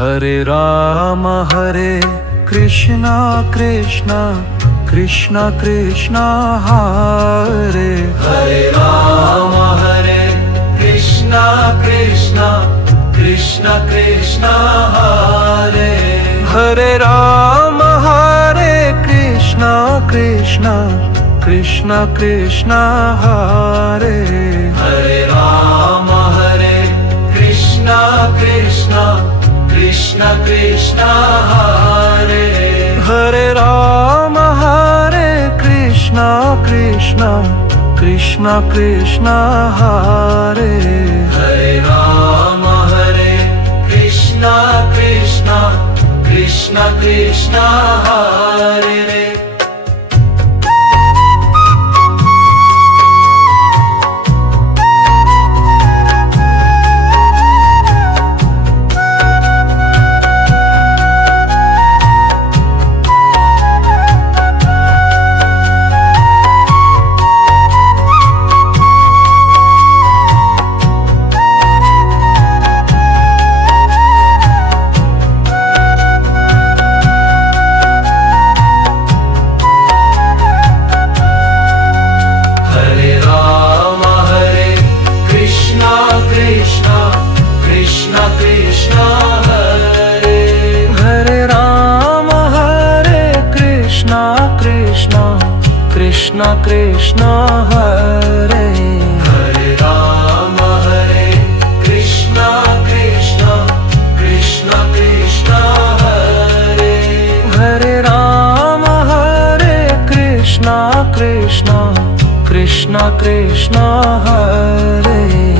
Hare Krishna Krishna Krishna Krishna Hare Ram Hare Krishna Krishna Krishna Krishna Hare Ram Hare Krishna Krishna Krishna Krishna Hare Ram Hare Krishna Krishna Krishna Krishna Hare Ram Hare Krishna Krishna Krishna Krishna Hare Ram Hare Krishna Krishna Krishna Krishna Hare Krishna Krishna Hare Ram Hare Krishna Krishna Krishna Krishna Hare Ram Hare Krishna Krishna Krishna Krishna Hare